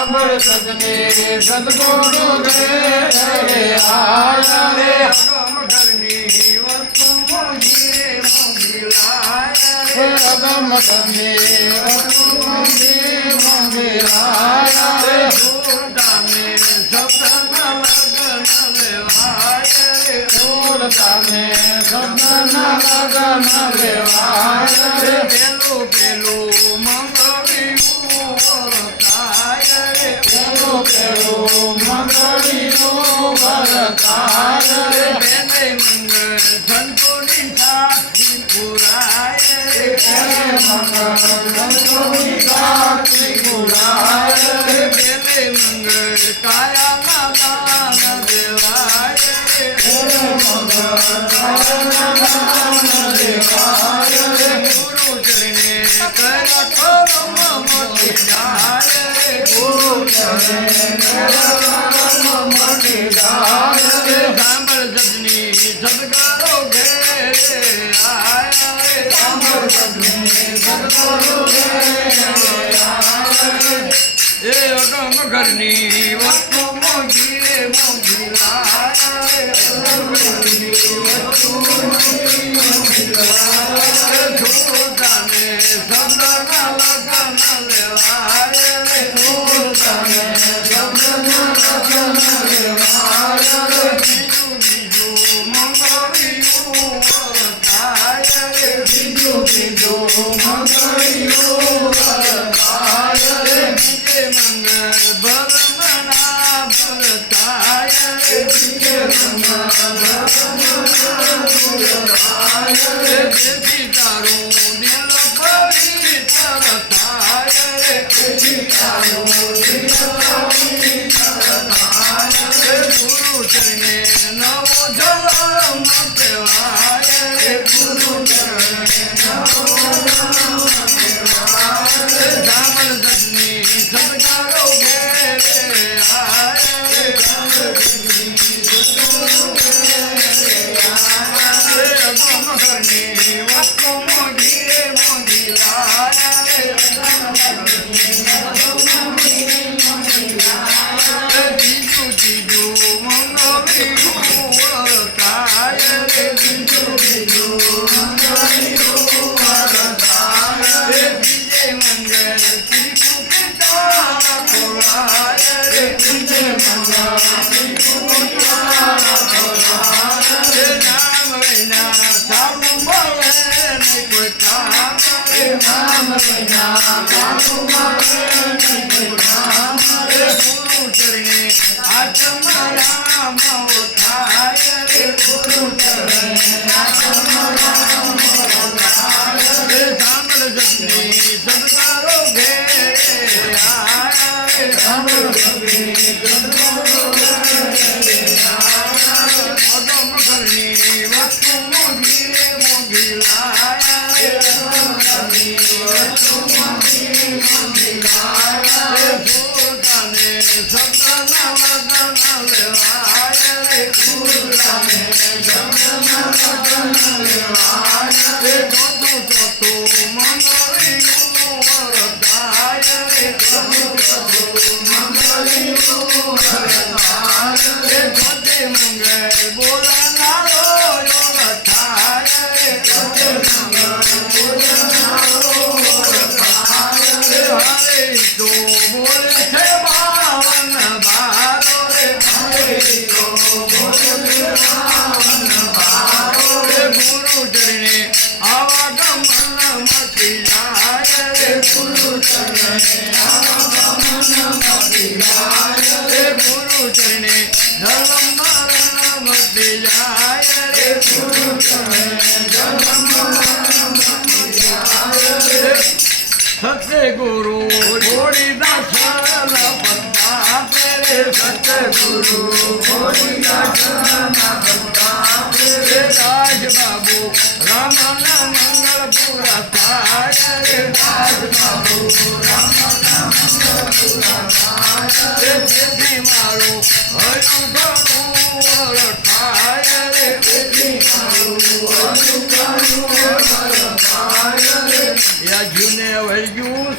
सजने सदगुरु दे आया रे अगम करनी वस्तु मुझे मोगिलाया रे अगम करनी वस्तु मुझे मोगिलाया रे सूरता में शब्द लगन लेवाया रे सूरता में शब्द लगन लेवाया रे पेलो पेलो मंगलियो भरताय रे बेले मंगल संतोषी साक्षी पुराय रे मंगल संतोषी साक्षी पुराय रे बेले मंगल काया नादान देवाय रे मंगल काया नादान देवाय रे गुरु चरणे कर करम मोति जाय रे गुरु चरणे सांबर सजनी सदगुरु घेरे आया रे सांबर सजनी सदगुरु घेरे आया रे ये अगम करनी वस्तु मोगिरे मोगिलाया रे अगम करनी वस्तु मोगिरे मोगिलाया रे धूता में शब्द लगन लेवाया रे धूता में शब्द लगन लेवाया रे बीजू बीजू मंगलियो भरताया रे बीजू बीजू मंगलियो भरताया रे बीजे मंगल बरमना भरताया रे बीजे मंगल बरमना भरताया रे देवी तारो दिल पवित्र रताया रे देवी तारो दिल पवित्र रताया रे गुरु चरणे नमो धर्म देवाया रे गुरु चरणे नमो धर्म देवाया रे दामन सजनी सदगुरु घेरे आया रे दामन सजनी सदगुरु घेरे आया रे अगम करनी वस्तु मोगिरे मोगिलाया रे अगम करनी वस्तु मोगिरे मोगिलाया रे बीजू बीजू मंगलियो भरताया रे बीजू बीजू मंगलियो भरताया रे बीजे मंगल त्रिकुटा खोलाया रे बीजे मंगल त्रिकुटा खोलाया रे नाम विना साधु बोले नहीं कोई काम रे नाम विना साधु बोले नहीं कोई काम रे गुरु चरणे आत्म राम उठाया रे गुरु चरणे आत्म राम उठाया रे सांबर सजनी सदगुरु घेरे आया रे सांबर सजनी सदगुरु घेरे आया रे अगम करनी वस्तु मोगिरे मोगिलाया रे अगम करनी वस्तु मोगिरे मोगिलाया रे सूरता में शब्द लगन लेवाया रे सूरता में शब्द लगन लेवाया रे तोतु तोतु मंगलियो भरताया रे तोतु तोतु मंगलियो भरताया रे तोते मंगल बोलना रो रठाया रे तोते मंगल बोलना रो रठाया रे हरे तो बोले थे बावन बारो रे हरे तो बोले थे बावन बारो रे गुरु चरणे आवागमन मति जाय रे गुरु चरणे आवागमन मति जाय रे गुरु चरणे धर्म मरण मति जाय रे गुरु चरणे धर्म मरण मति जाय रे सतगुरु थोड़ी दासल पत्ता तेरे सतगुरु थोड़ी दासल पत्ता तेरे राज बाबू रमन मंगल पूरा पाय रे राज बाबू रमन मंगल पूरा पाय रे मारो हरि